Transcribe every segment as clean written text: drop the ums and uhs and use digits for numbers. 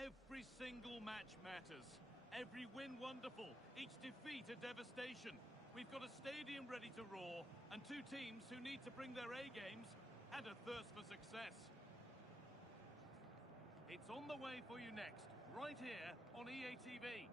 Every single match matters. Every win wonderful, each defeat a devastation. We've got a stadium ready to roar, and two teams who need to bring their A-games and a thirst for success. It's on the way for you next, right here on EA TV.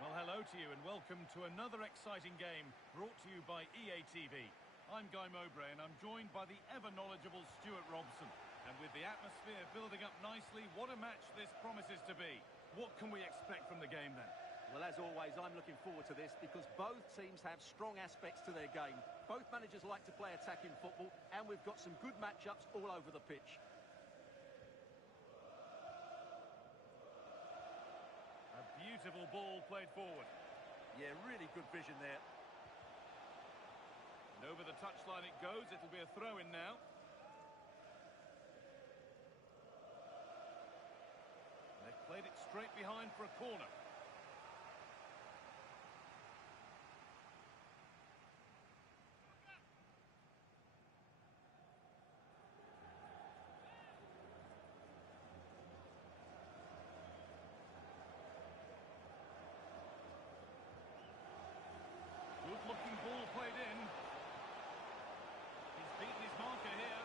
Well, hello to you and welcome to another exciting game brought to you by EA TV. I'm Guy Mowbray and I'm joined by the ever-knowledgeable Stuart Robson. And with the atmosphere building up nicely, what a match this promises to be. What can we expect from the game then? Well, as always, I'm looking forward to this because both teams have strong aspects to their game. Both managers like to play attacking football, and we've got some good matchups all over the pitch. A beautiful ball played forward. Yeah, really good vision there. And over the touchline it goes. It'll be a throw-in now. And they've played it straight behind for a corner. Good-looking ball played in. He's beaten his marker here.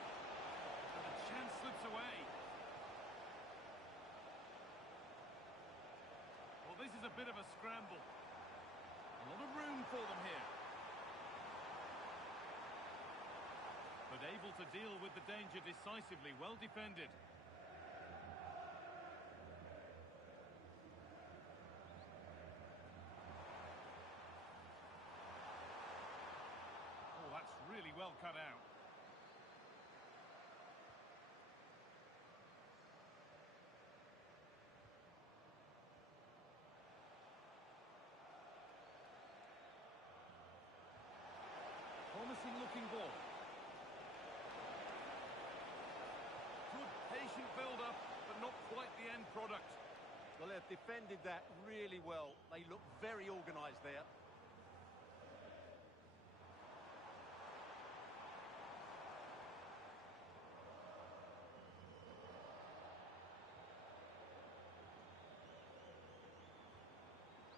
And the chance slips away. Well, this is a bit of a scramble. A lot of room for them here. But able to deal with the danger decisively. Well defended. Oh, that's really well cut out. Promising looking ball. Good patient build-up, but not quite the end product. Well, they've defended that really well. They look very organised there.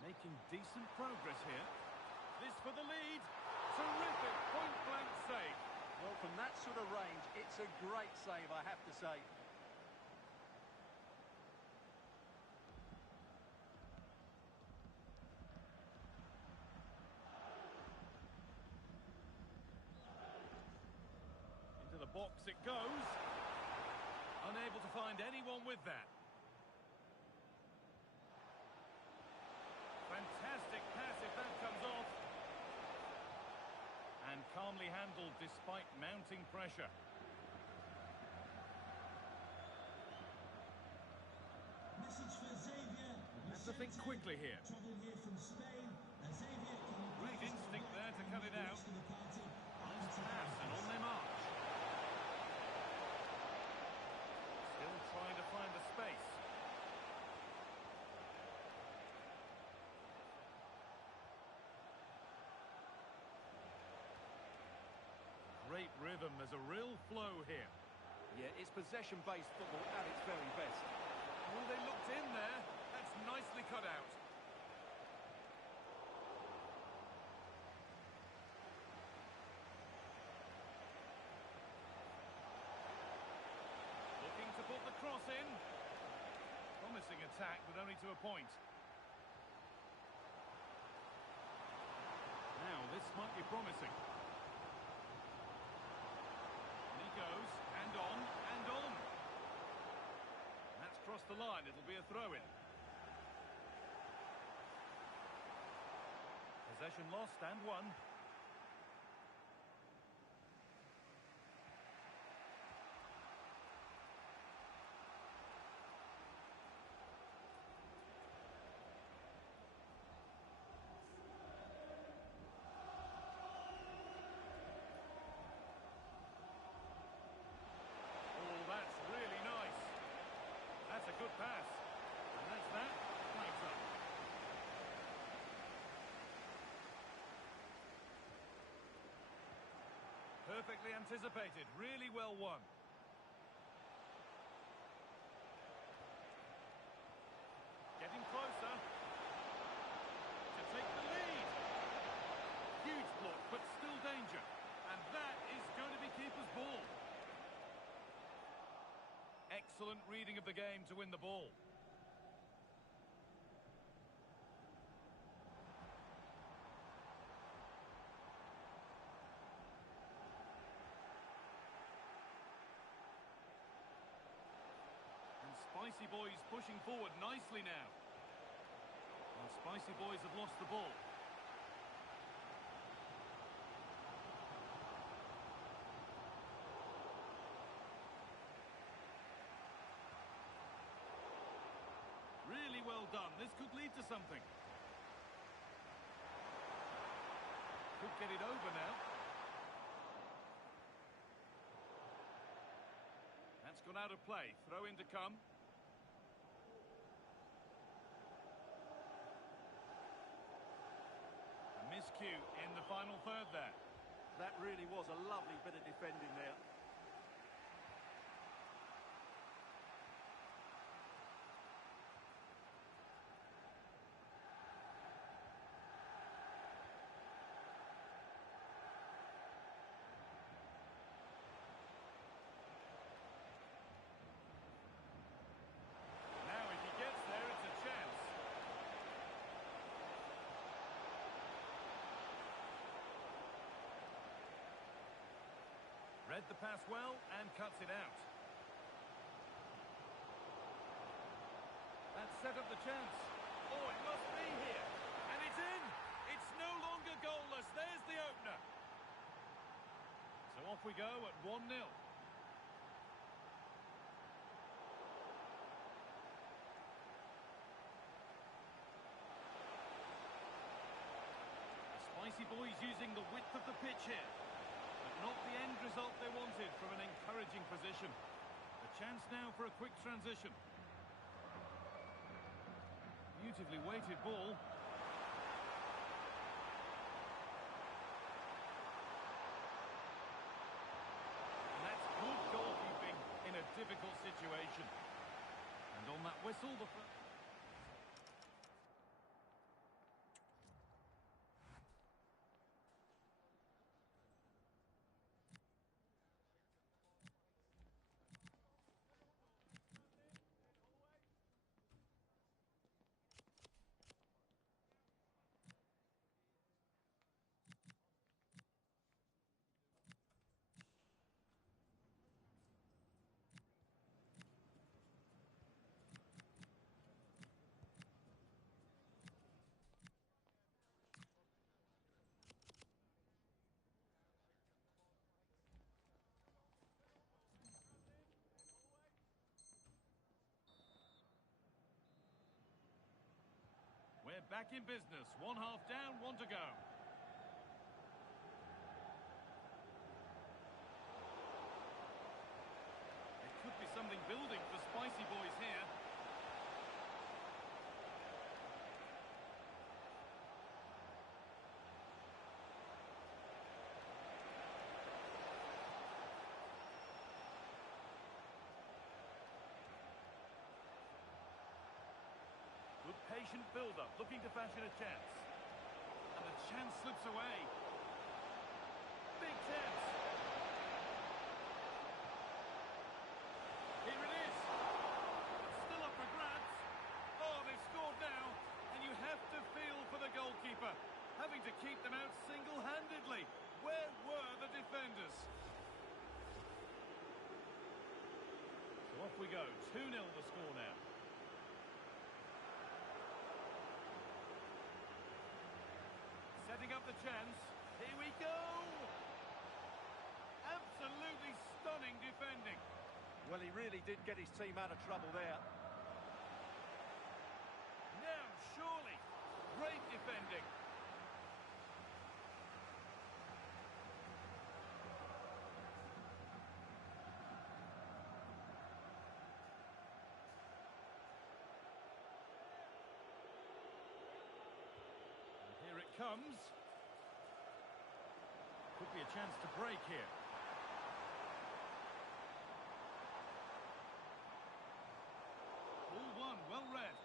Making decent progress here. This for the lead. Terrific point-blank save. Well, from that sort of range, it's a great save, I have to say. Into the box it goes. Unable to find anyone with that. Fantastic pass if that comes off. And calmly handled despite mounting pressure. Message for Xavier. Has to think quickly here. Travel here from Spain. Xavier, great instinct there to cut it out. Nice pass and on they march. Still trying to find the space. Great rhythm, there's a real flow here. Yeah, it's possession-based football at its very best. Oh, they looked in there. That's nicely cut out. Looking to put the cross in. Promising attack, but only to a point. Now, this might be promising. Goes, and on, and on. That's crossed the line, it'll be a throw-in. Possession lost and won. That's really nice. That's a good pass. And that's that. Thanks up. Perfectly anticipated. Really well won. excellent reading of the game to win the ball. And Spicy Boys pushing forward nicely now. Well, Spicy Boys have lost the ball. Really well done. This could lead to something. Could get it over now. That's gone out of play. Throw in to come. A miscue in the final third there. That really was a lovely bit of defending there. Now if he gets there, it's a chance. Read the pass well and cuts it out. That set up the chance. Oh, it must be here. And it's in. It's no longer goalless. There's the opener. So off we go at 1-0. The Spicy Boys using the width of the pitch here. But not the end result they wanted from an encouraging position. A chance now for a quick transition. Beautifully weighted ball. And that's good goalkeeping in a difficult situation. And on that whistle, the... We're back in business. One half down, one to go. There could be something building for Spicy Boys here. Good patient build-up, looking to fashion a chance. And the chance slips away. Big chance. Here it is. It's still up for grabs. Oh, they've scored now. And you have to feel for the goalkeeper, having to keep them out single-handedly. Where were the defenders? So off we go. 2-0 the score now. Setting up the chance. Here we go! Absolutely stunning defending. Well, he really did get his team out of trouble there. Now, surely. Great defending. And here it comes. Could be a chance to break here. Ball one, well read.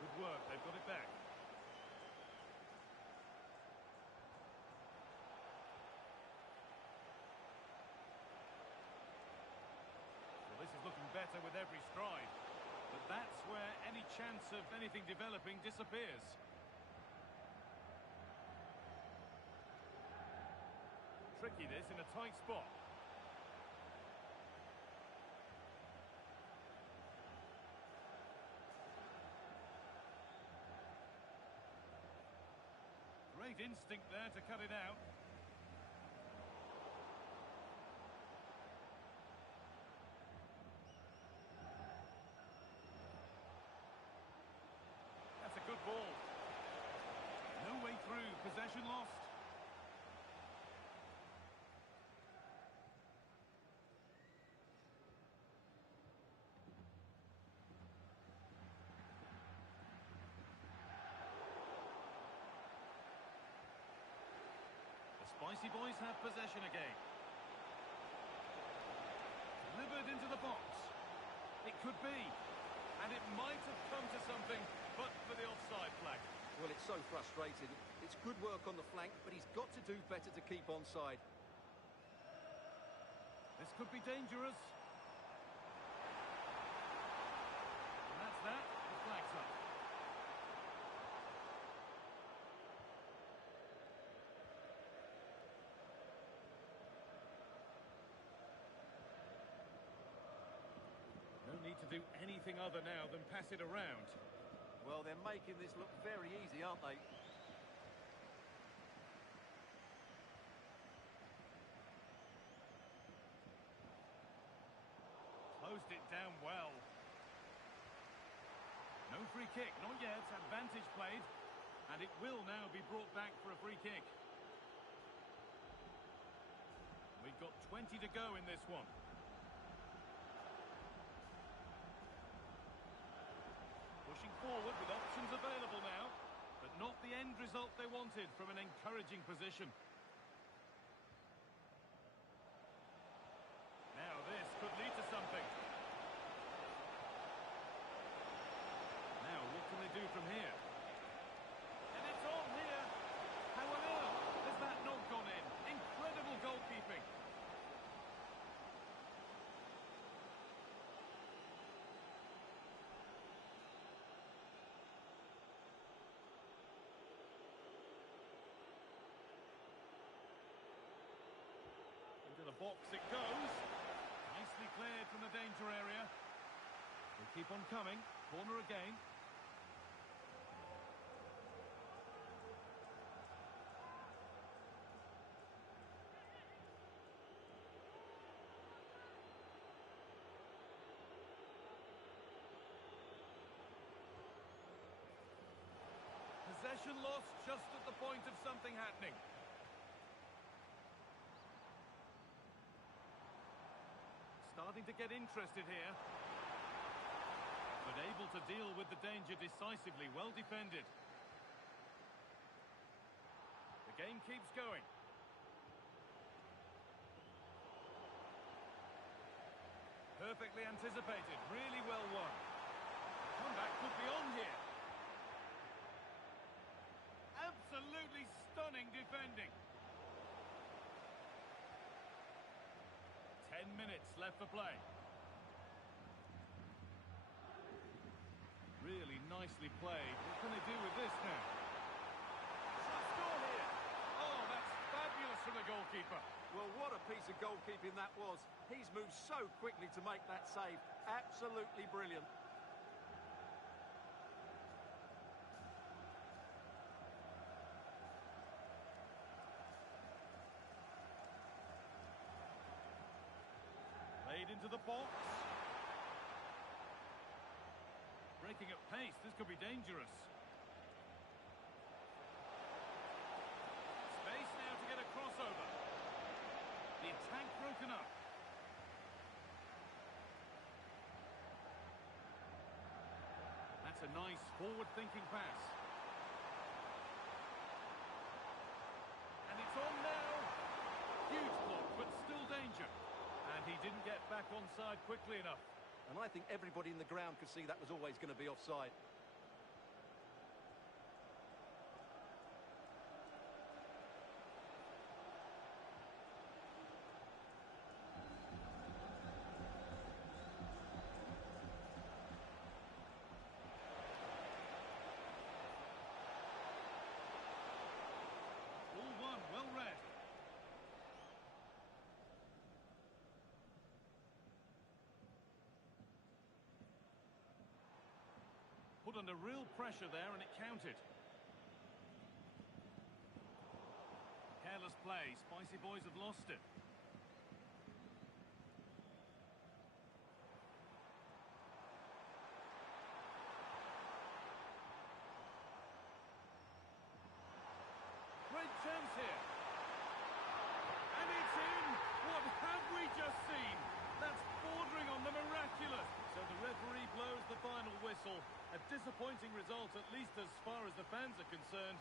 Good work. They've Got it back. Well, this is looking better with every stride. But that's where any chance of anything developing disappears. Tricky this in a tight spot. Great instinct there to cut it out. That's a good ball. No way through, possession lost. Spicy boys have possession again. Delivered into the box. It could be. And it might have come to something, but for the offside flag. Well, it's so frustrating. It's good work on the flank, but he's got to do better to keep onside. This could be dangerous. And that's that. The flag's up. No need to do anything other now than pass it around. Well, they're making this look very easy, aren't they? Closed it down well. No free kick, not yet. Advantage played. And it will now be brought back for a free kick. We've got 20 to go in this one. Pushing forward with options available now, but not the end result they wanted from an encouraging position. Now this could lead to something. Now what can they do from here? And it's on here. However, has that not gone in? Incredible goalkeeping. Into the box it goes. Nicely cleared from the danger area. They keep on coming. Corner again. Possession lost just at the point of something happening. Starting to get interested here. But able to deal with the danger decisively. Well defended. The game keeps going. Perfectly anticipated. Really well won. Comeback could be on here. Absolutely stunning defending. 10 minutes left for play. Really nicely played. What can they do with this now? Should score here. Oh, that's fabulous from the goalkeeper. Well, what a piece of goalkeeping that was. He's moved so quickly to make that save. Absolutely brilliant. Played into the box. Breaking at pace, this could be dangerous. Space now to get a crossover. The attack broken up. That's a nice forward-thinking pass. And it's on now. Huge block, but still danger. And he didn't get back onside quickly enough. And I think everybody in the ground could see that was always going to be offside. put under real pressure there and it counted. Careless play. Spicy boys have lost it. Great chance here. And it's in! What have we just seen? That's bordering on the miraculous. So the referee blows the final whistle. A disappointing result, at least as far as the fans are concerned.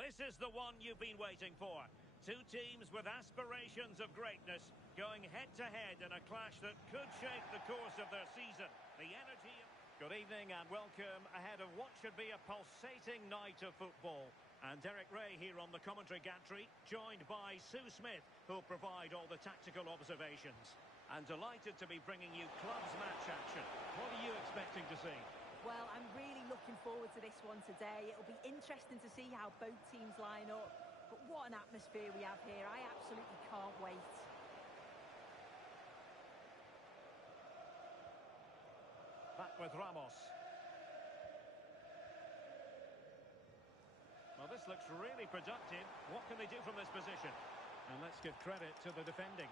This is the one you've been waiting for. Two teams with aspirations of greatness going head-to-head in a clash that could shape the course of their season. The energy... Good evening and welcome ahead of what should be a pulsating night of football. And Derek Ray here on the commentary gantry, joined by Sue Smith, who'll provide all the tactical observations. And delighted to be bringing you clubs match action. What are you expecting to see? Well, I'm really looking forward to this one today. It'll be interesting to see how both teams line up. But what an atmosphere we have here. I absolutely can't wait. Back with Ramos. Well, this looks really productive. What can they do from this position? And let's give credit to the defending.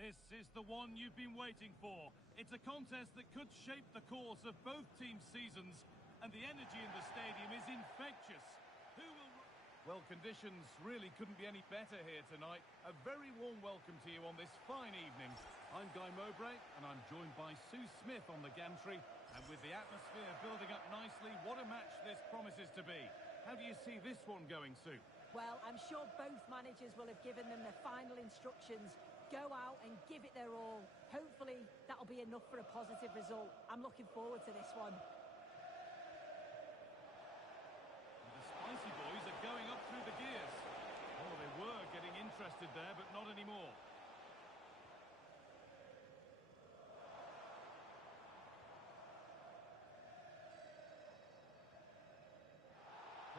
This is the one you've been waiting for. It's a contest that could shape the course of both teams' seasons, and the energy in the stadium is infectious. Who will... Well, conditions really couldn't be any better here tonight. A very warm welcome to you on this fine evening. I'm Guy Mowbray, and I'm joined by Sue Smith on the gantry. And with the atmosphere building up nicely, what a match this promises to be. How do you see this one going, Sue? Well, I'm sure both managers will have given them their final instructions. Go out and give it their all. Hopefully, that'll be enough for a positive result. I'm looking forward to this one. The Spicy Boys are going up through the gears. Oh, they were getting interested there, but not anymore.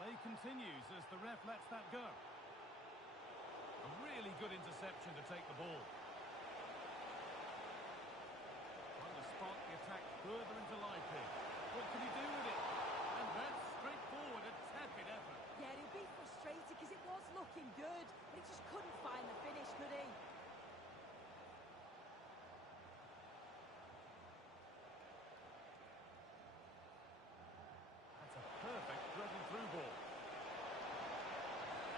Play continues as the ref lets that go. A really good interception to take the ball. Trying to spark the attack further into life here. What can he do with it? And that's straightforward, a tepid effort. Yeah, he'll be frustrated because it was looking good, but he just couldn't find the finish, could he? That's a perfect threading through ball.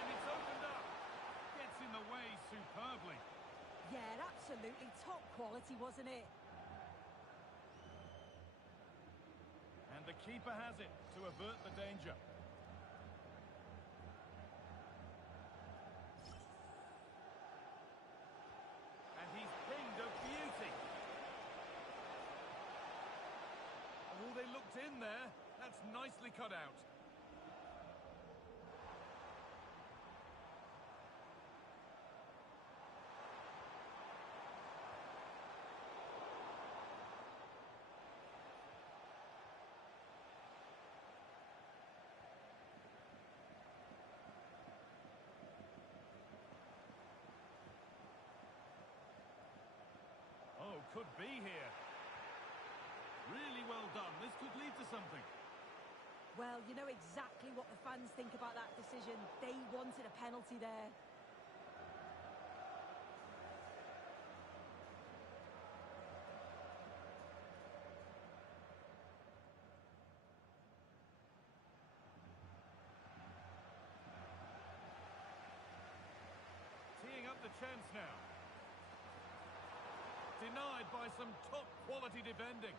And it's opened up. Gets in the way superbly. Yeah, absolutely top quality, wasn't it? And the keeper has it to avert the danger. And he's pinged a beauty. Oh, they looked in there. That's nicely cut out. Oh, could be here. Really well done. This could lead to something. Well, you know exactly what the fans think about that decision. They wanted a penalty there. Teeing up the chance now. Denied by some top quality defending.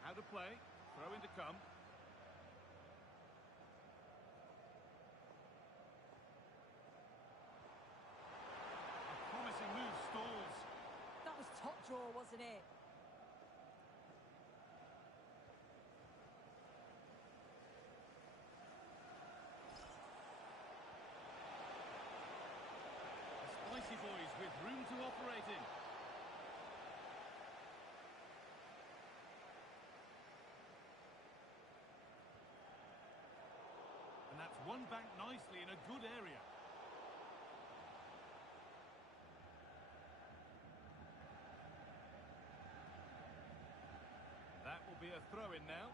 How to play. Throw in to come. A promising move stalls. That was top draw, wasn't it? The Spicy Boys with room to operate in. And that's won back nicely in a good area. That will be a throw-in now.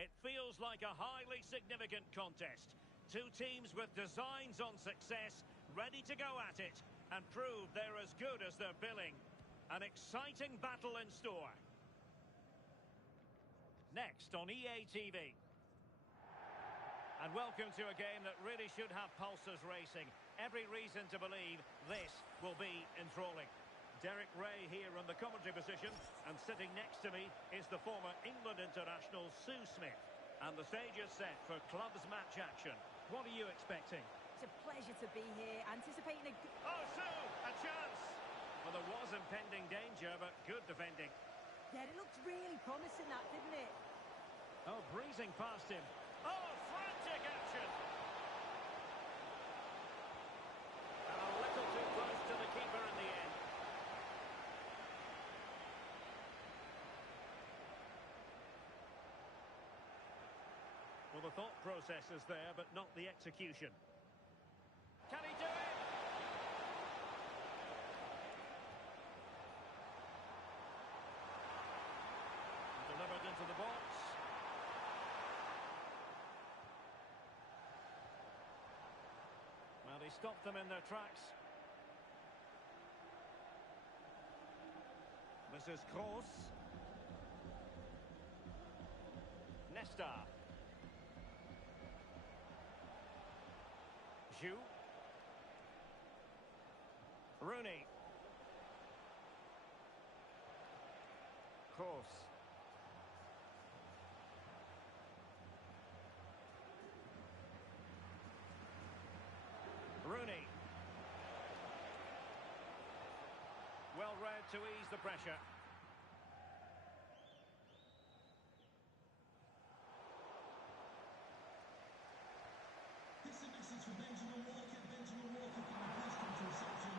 It feels like a highly significant contest. Two teams with designs on success, ready to go at it, and prove they're as good as they're billing. An exciting battle in store. Next on EA TV. And welcome to a game that really should have pulses racing. Every reason to believe this will be enthralling. Derek Ray here in the commentary position, and sitting next to me is the former England international Sue Smith. And the stage is set for clubs match action. What are you expecting? It's a pleasure to be here, anticipating a... Oh, Sue, a chance! Well, there was impending danger, but good defending. Yeah, it looked really promising, that, didn't it? Oh, breezing past him. Oh, frantic action! And a little too close to the keeper in the end. Well, the thought process is there, but not the execution. Can he do it? Delivered into the box. Well, he stopped them in their tracks. This is Kroos. Nesta. Ju. Rooney. Kroos. Rooney. Well read to ease the pressure. This is a message for Benjamin Walker. Benjamin Walker, can you please come to reception?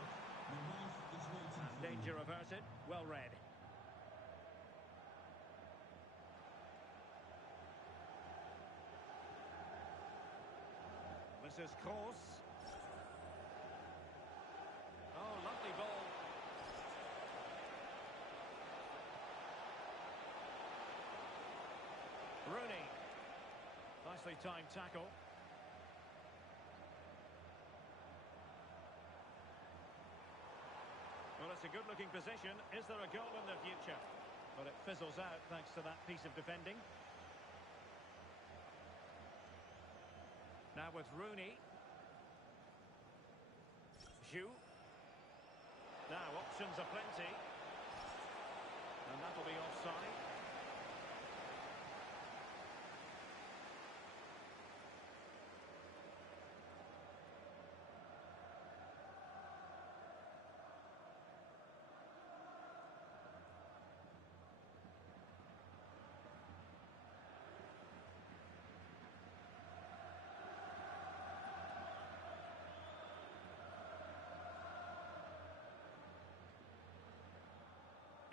My wife is waiting for you. Danger averted. Well read. This is Kroos. Oh, lovely ball. Rooney. Nicely timed tackle. Well, it's a good-looking position. Is there a goal in the future? But it fizzles out thanks to that piece of defending. Now with Rooney. Ju. Now options are plenty. And that'll be offside.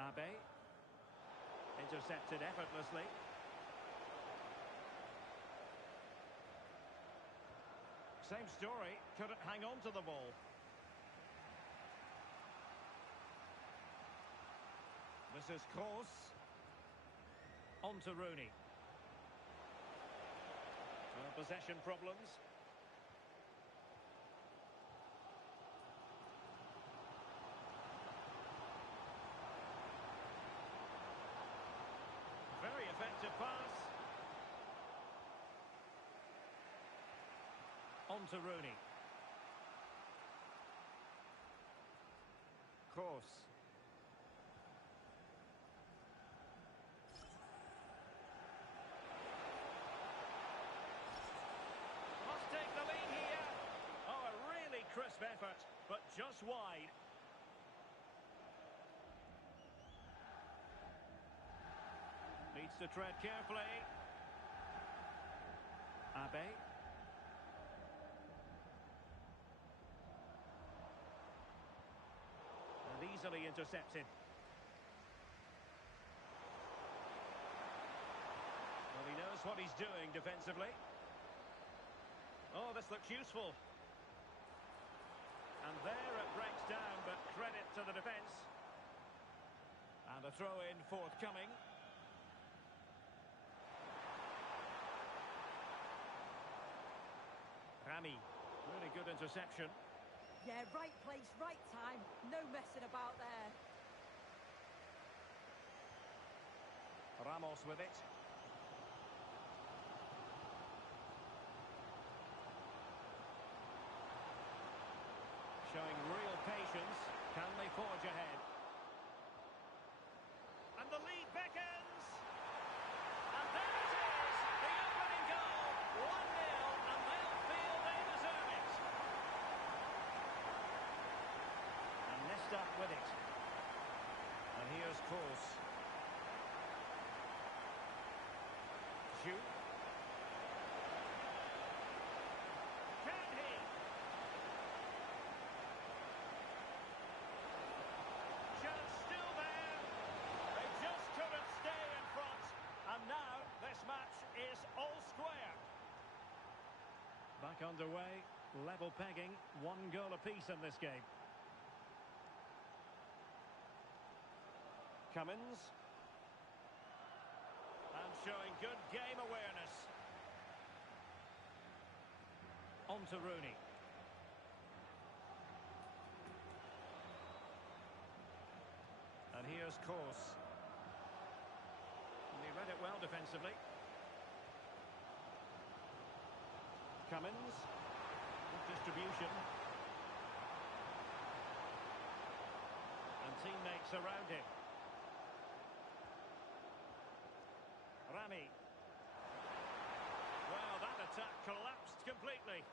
Abe. Intercepted effortlessly. Same story. Couldn't hang on to the ball. This is Kroos. On to Rooney. Possession problems. Very effective pass. On to Rooney. Kroos. Must take the lead here. Oh, a really crisp effort, but just wide. Needs to tread carefully. Abe. And easily intercepted. Well, he knows what he's doing defensively. Oh, this looks useful. And there it breaks down, but credit to the defence. And a throw-in forthcoming. Rami, really good interception. Yeah, right place, right time. No messing about there. Ramos with it. Showing real patience. Can they forge ahead? And the lead beckons. And there it is. The opening goal. 1-0, and they'll feel they deserve it. And Nesta with it. And here's Kroos. Shoot. Can he? Chance still there. They just couldn't stay in front. And now this match is all square. Back underway. Level pegging. 1 goal apiece in this game. Cummins. And showing good game awareness. On to Rooney. And here's Kroos. And he read it well defensively. Cummins. Good distribution. And teammates around him. Rami. Well, that attack collapsed completely.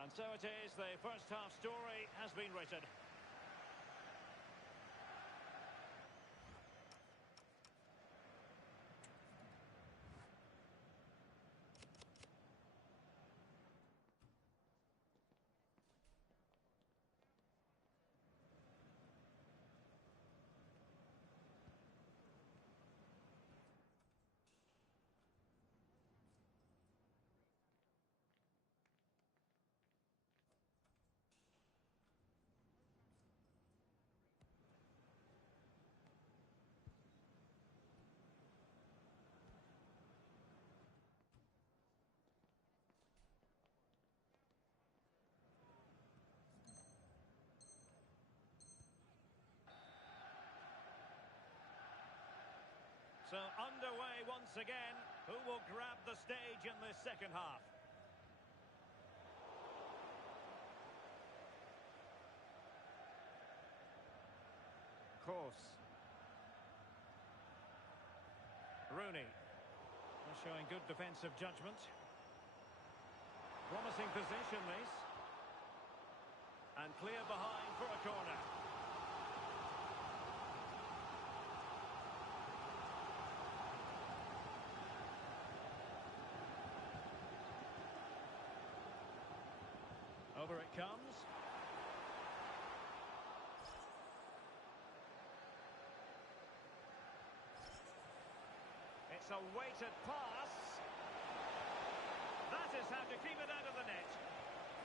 And so it is, the first half story has been written. So underway once again. Who will grab the stage in this second half? Kroos. Rooney. They're showing good defensive judgment. Promising position this. And clear behind for a corner. Over it comes. It's a weighted pass. That is how to keep it out of the net.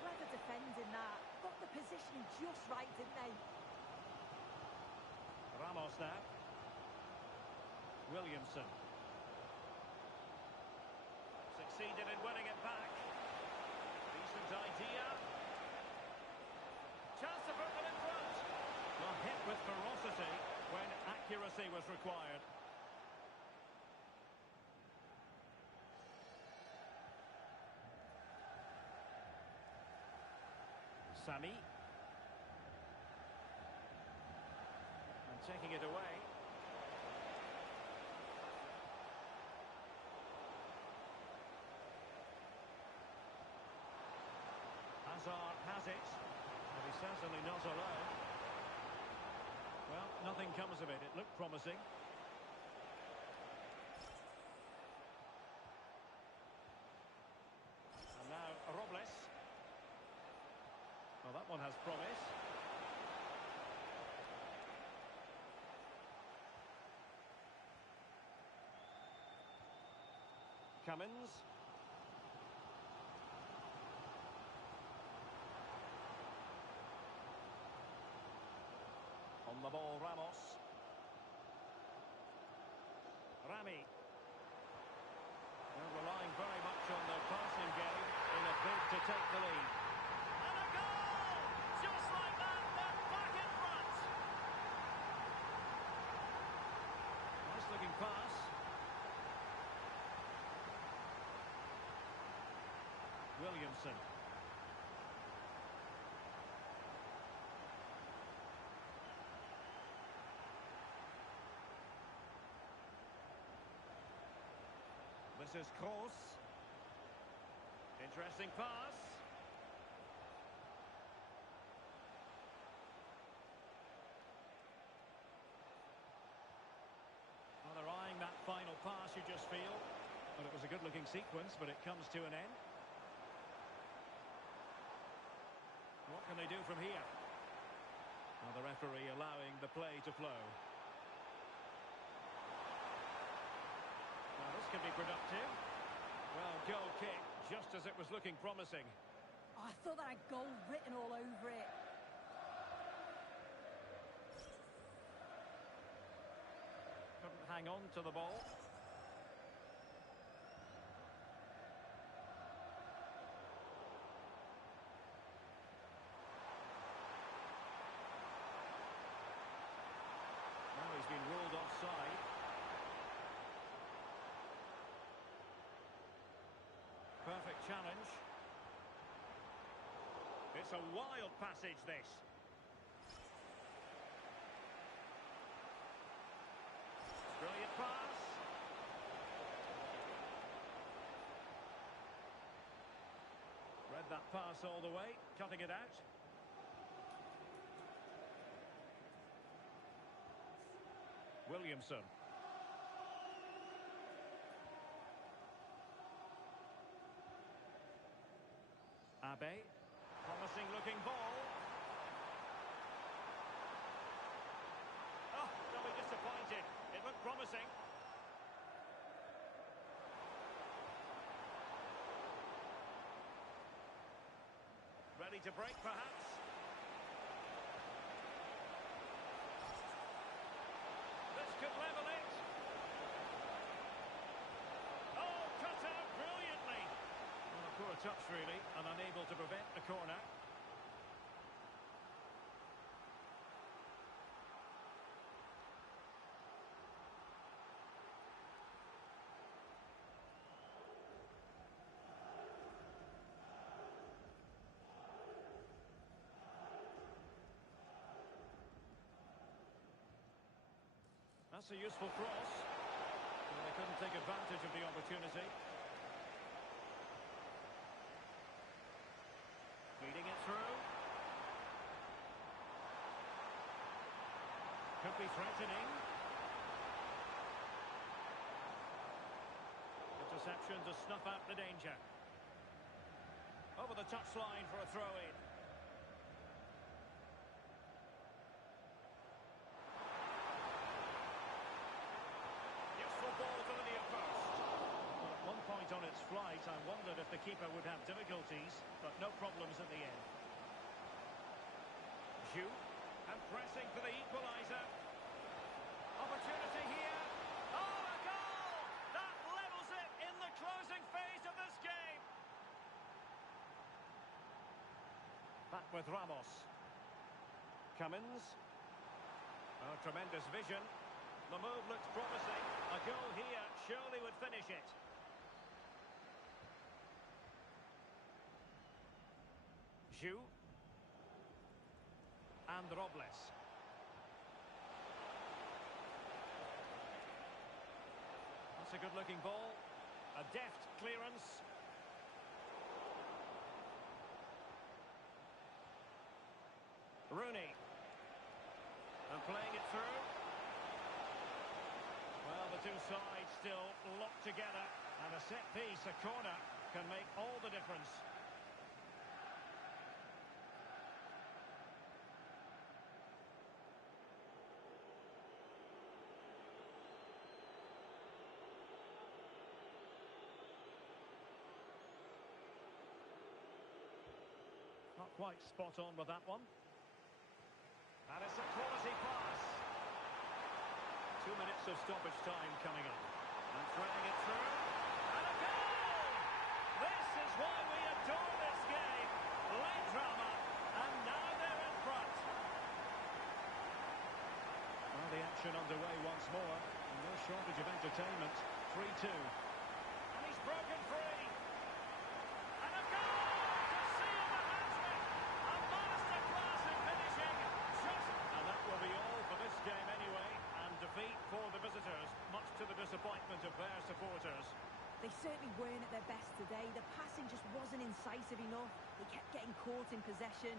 Clever defending that. Got the positioning just right, didn't they? Ramos now. Williamson. Succeeded in winning it back. Decent idea. Chance to put them in front. Well, hit with ferocity when accuracy was required. Sami. And taking it away. Hazard has it, but he's certainly not alone. Well, nothing comes of it. It looked promising. And now Robles. Well, that one has promise. Cummins. On the ball, Ramos. Rami. They're relying very much on Williamson. This is Kroos. Interesting pass. Well, they're eyeing that final pass, you just feel. Well, it was a good-looking sequence, but it comes to an end. What can they do from here? Now the referee allowing the play to flow. Now this could be productive. Well, goal kick, just as it was looking promising. Oh, I thought that had goal written all over it. Couldn't hang on to the ball. Now he's been ruled offside. Perfect challenge. It's a wild passage, this. Brilliant pass. Read that pass all the way, cutting it out. Williamson. Abe, promising looking ball. Oh, they'll be disappointed. It looked promising. Ready to break, perhaps. This could level it. Oh, cut out brilliantly. Well, a poor touch, really, and unable to prevent the corner. That's a useful cross. Well, they couldn't take advantage of the opportunity. Feeding it through. Could be threatening. Interception to snuff out the danger. Over the touchline for a throw-in. Ball to the near post. Well, at one point on its flight, I wondered if the keeper would have difficulties, but no problems at the end. Zhu, and pressing for the equaliser. Opportunity here. Oh, a goal! That levels it in the closing phase of this game. Back with Ramos. Cummins. Oh, tremendous vision. The move looks promising. A goal here surely would finish it. Zhu. And Robles. That's a good-looking ball. A deft clearance. Rooney. And playing it through. Well, the two sides still locked together, and a set piece, a corner, can make all the difference. Not quite spot on with that one. And it's a quality pass. 2 minutes of stoppage time coming up. And threading it through. And a goal! This is why we adore this game. Late drama. And now they're in front. Well, the action underway once more. And no shortage of entertainment. 3-2. And he's broken free. And a goal! supporters. They certainly weren't at their best today. The passing just wasn't incisive enough. They kept getting caught in possession.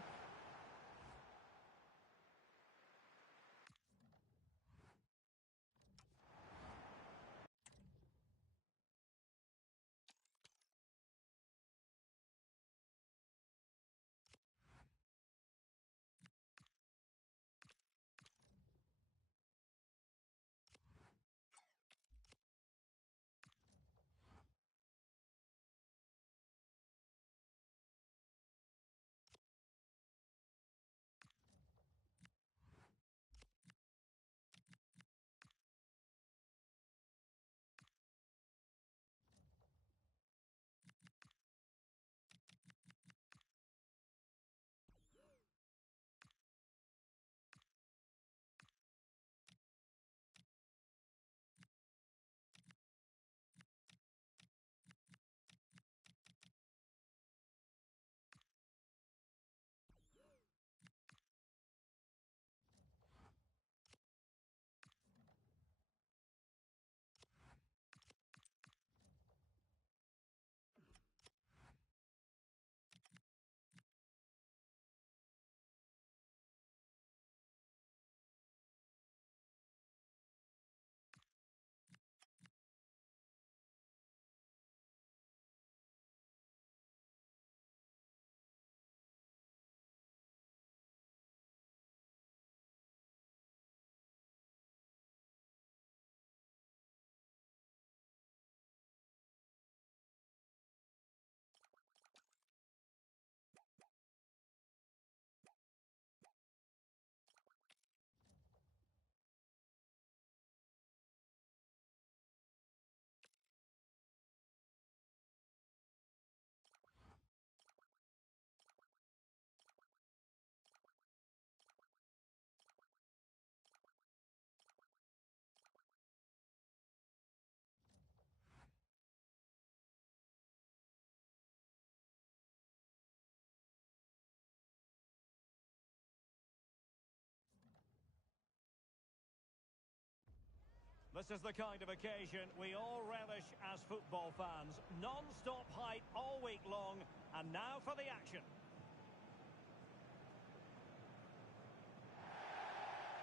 This is the kind of occasion we all relish as football fans. Non-stop hype all week long, and now for the action.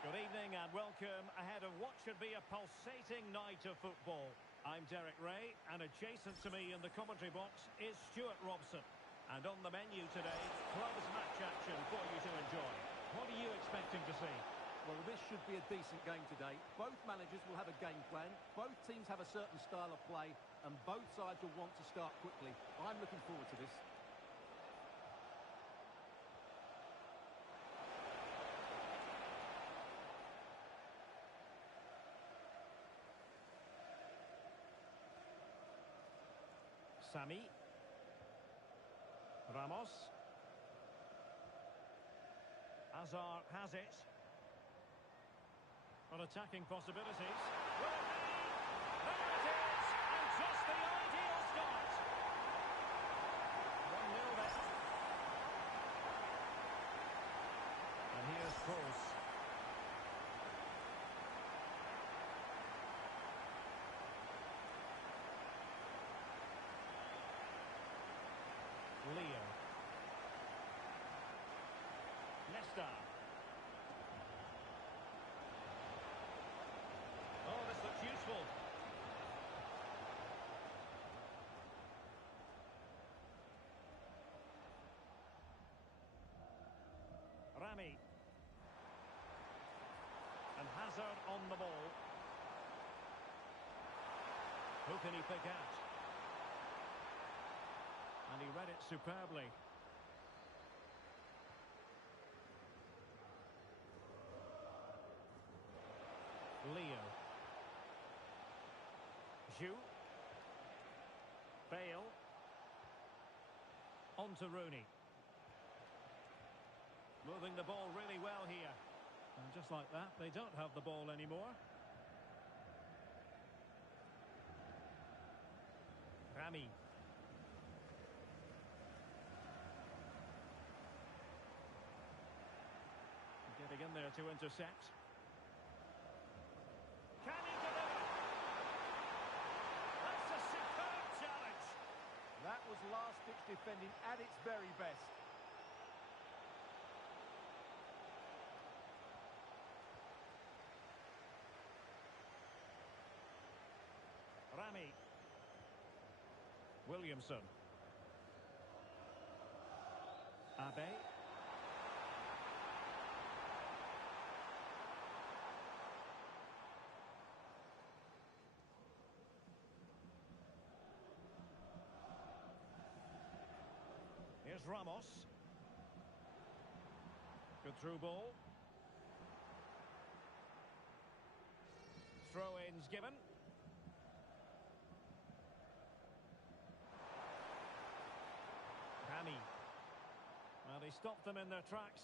Good evening and welcome ahead of what should be a pulsating night of football. I'm Derek Ray, and adjacent to me in the commentary box is Stuart Robson. And on the menu today, close match action for you to enjoy. What are you expecting to see? Well, this should be a decent game today. Both managers will have a game plan. Both teams have a certain style of play, and both sides will want to start quickly. I'm looking forward to this. Sami. Ramos. Hazard has it. On attacking possibilities. Will it be? There it is! And just the ideal start. 1-0 then. And here's Kroos. Leo. Nesta. Oh, this looks useful. Rami. And Hazard on the ball. Who can he pick out? And he read it superbly. Leo. Ju. Bale. On to Rooney. Moving the ball really well here. And just like that, they don't have the ball anymore. Rami. Getting in there to intercept. Can he deliver? That's was last-ditch defending at its very best. Rami. Williamson. Abe. Here's Ramos. Good through ball. Throw-ins given. Rami. Well, he stopped them in their tracks.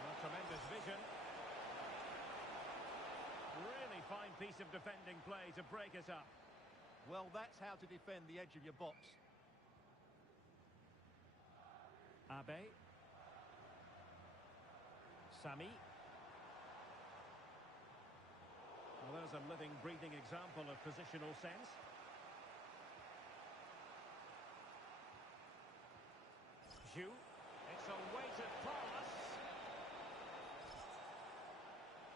Well, tremendous vision. Really fine piece of defending play to break us up. Well, that's how to defend the edge of your box. Abe. Sami. Well, there's a living, breathing example of positional sense. Zhu. It's a weighted pass.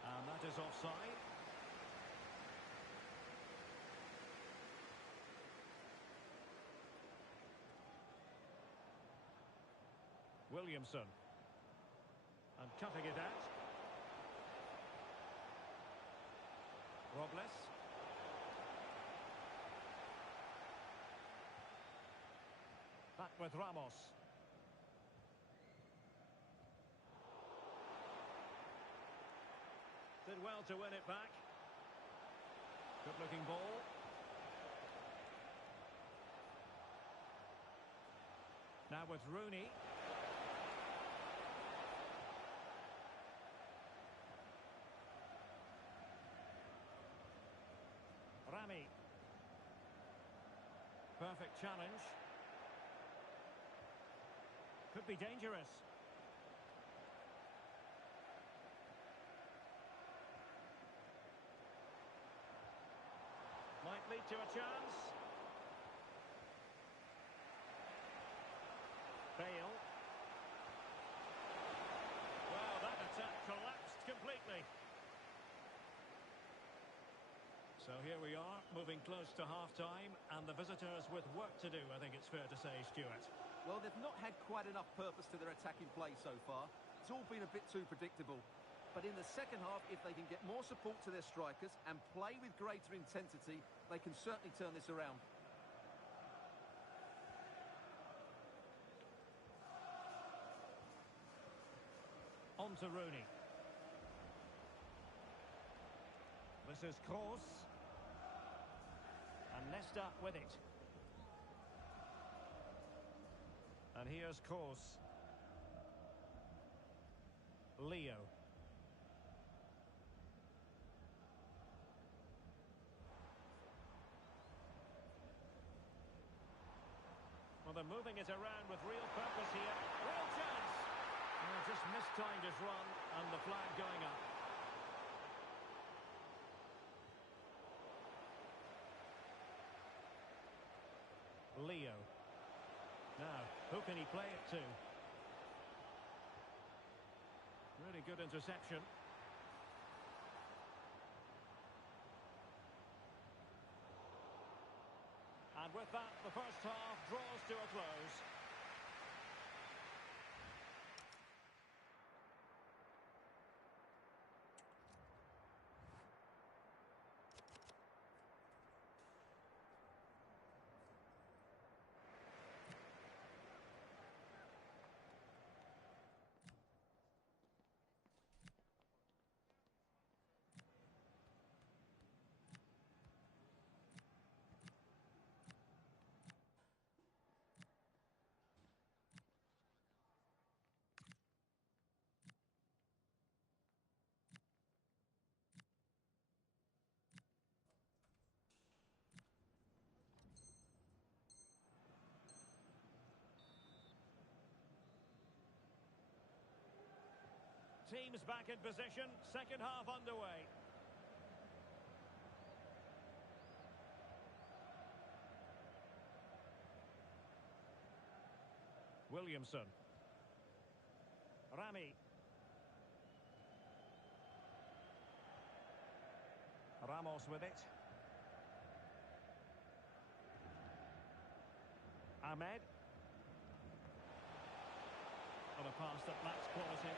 And that is offside. Williamson. And cutting it out. Robles. Back with Ramos. Did well to win it back. Good looking ball. Now with Rooney. Rami. Perfect challenge. Could be dangerous. Might lead to a chance. Bale. Well, that attack collapsed completely. So here we are, moving close to half-time, and the visitors with work to do, I think it's fair to say, Stuart. Well, they've not had quite enough purpose to their attacking play so far. It's all been a bit too predictable. But in the second half, if they can get more support to their strikers and play with greater intensity, they can certainly turn this around. On to Rooney. This is Kroos. And Nesta with it. And here's Kroos. Leo. Well, they're moving it around with real purpose here. Real chance! Well, just mistimed his run and the flag going up. Leo. Now, who can he play it to? Really good interception. And with that, the first half draws to a close. Teams back in position, second half underway. Williamson. Rami. Ramos with it. Ahmed. On a pass that lacks quality.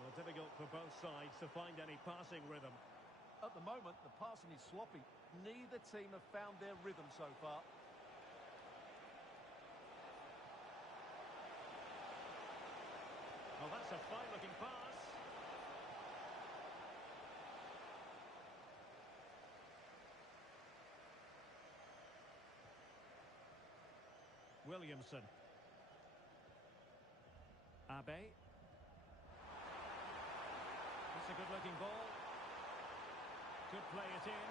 Well, difficult for both sides to find any passing rhythm. At the moment, the passing is sloppy. Neither team have found their rhythm so far. Oh, that's a fine-looking pass. Williamson. Abe. It's a good-looking ball. Could play it in.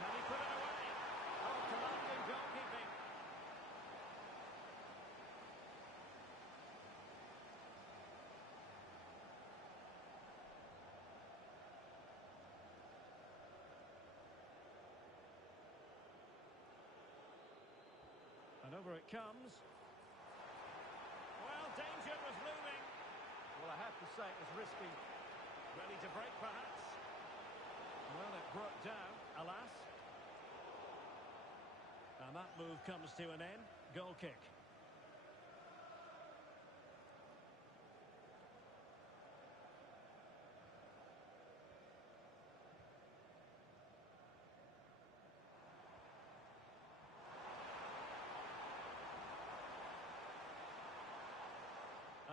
Can he put it away? Oh, commanding goalkeeping. And over it comes. Well, danger was looming. Well, I have to say it was risky. Ready to break, perhaps. Well, it broke down, alas. And that move comes to an end. Goal kick.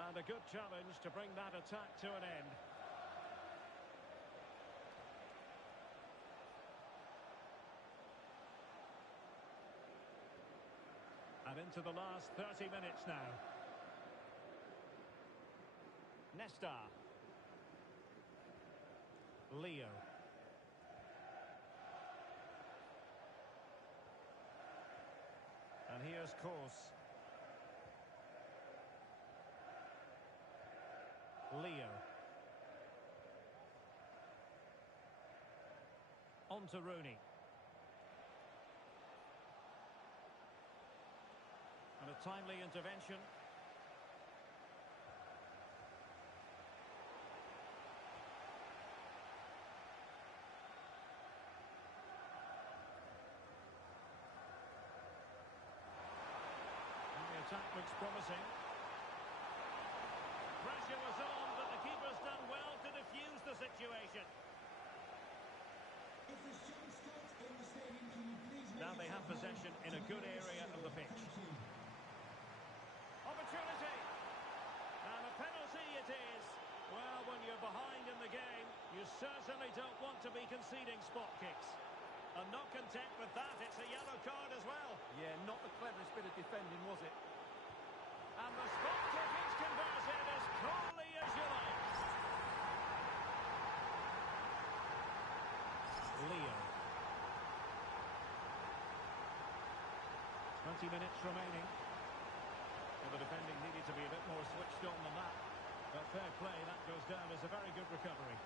And a good challenge to bring that attack to an end. And into the last 30 minutes now. Nesta. Leo. And here's Kors. Leo. On to Rooney. And a timely intervention. And the attack looks promising. Pressure was on, but the keeper's done well to defuse the situation. If there's John Scott in the stadium, can you please make Now they it have known possession in a to good the area of the pitch. Thank you. Opportunity! And a penalty it is. Well, when you're behind in the game, you certainly don't want to be conceding spot kicks. And not content with that, it's a yellow card as well. Yeah, not the cleverest bit of defending, was it? And the spot kick is converted as coolly as you like. Leo. 20 minutes remaining. Well, the defending needed to be a bit more switched on than that. But fair play, that goes down as a very good recovery.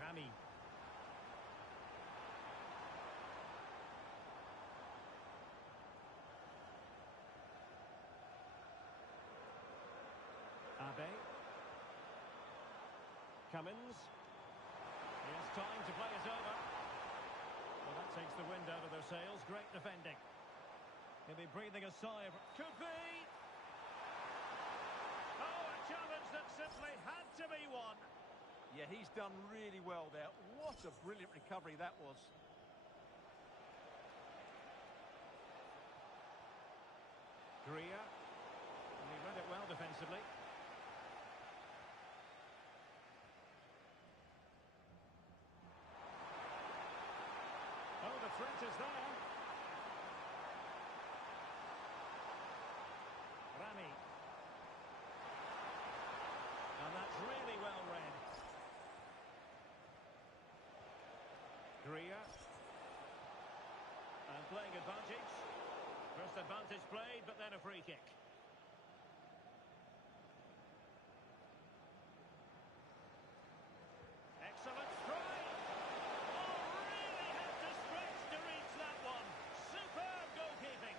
Rami. Abe. Cummins. He has time to play it over. Well, that takes the wind out of their sails. Great defending. He'll be breathing a sigh of... Could be! Oh, a challenge that simply had to be won. Yeah, he's done really well there. What a brilliant recovery that was. Greer. And he read it well defensively. Oh, the threat is there. Rami. And that's really well read. Greer. And playing advantage. First advantage played, but then a free kick. Excellent strike! Oh, really had to stretch to reach that one. Superb goalkeeping.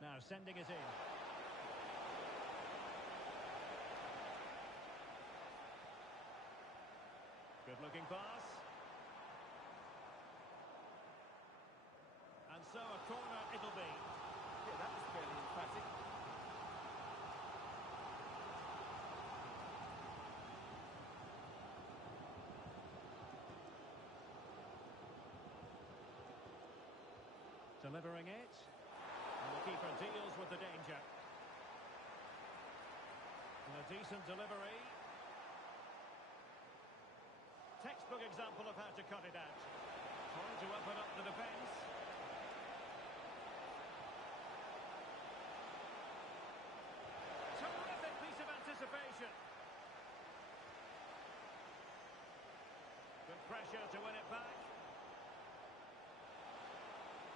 Now sending it in. Good-looking pass. And so a corner it'll be. Yeah, that was fairly emphatic. Delivering it. And the keeper deals with the danger. And a decent delivery. Textbook example of how to cut it out. Trying to open up the defence. Terrific piece of anticipation. Good pressure to win it back.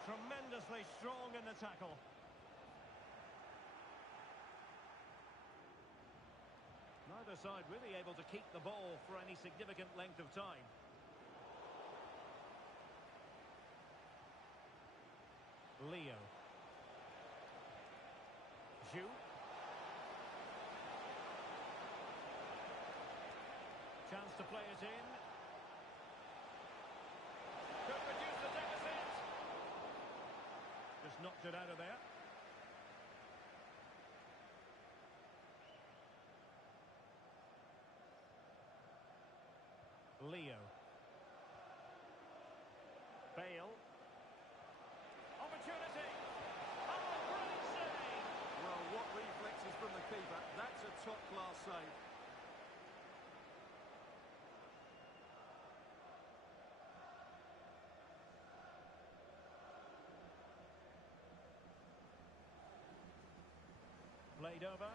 Tremendously strong in the tackle. Neither side really able to keep the ball for any significant length of time. Leo. Zhu. Chance to play it in. Could reduce the deficit. Just knocked it out of there. Leo. Bale. Opportunity. Oh, great save. Well, what reflexes from the keeper. That's a top-class save. Played over.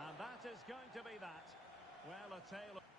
And that is going to be that. Well, a tale of...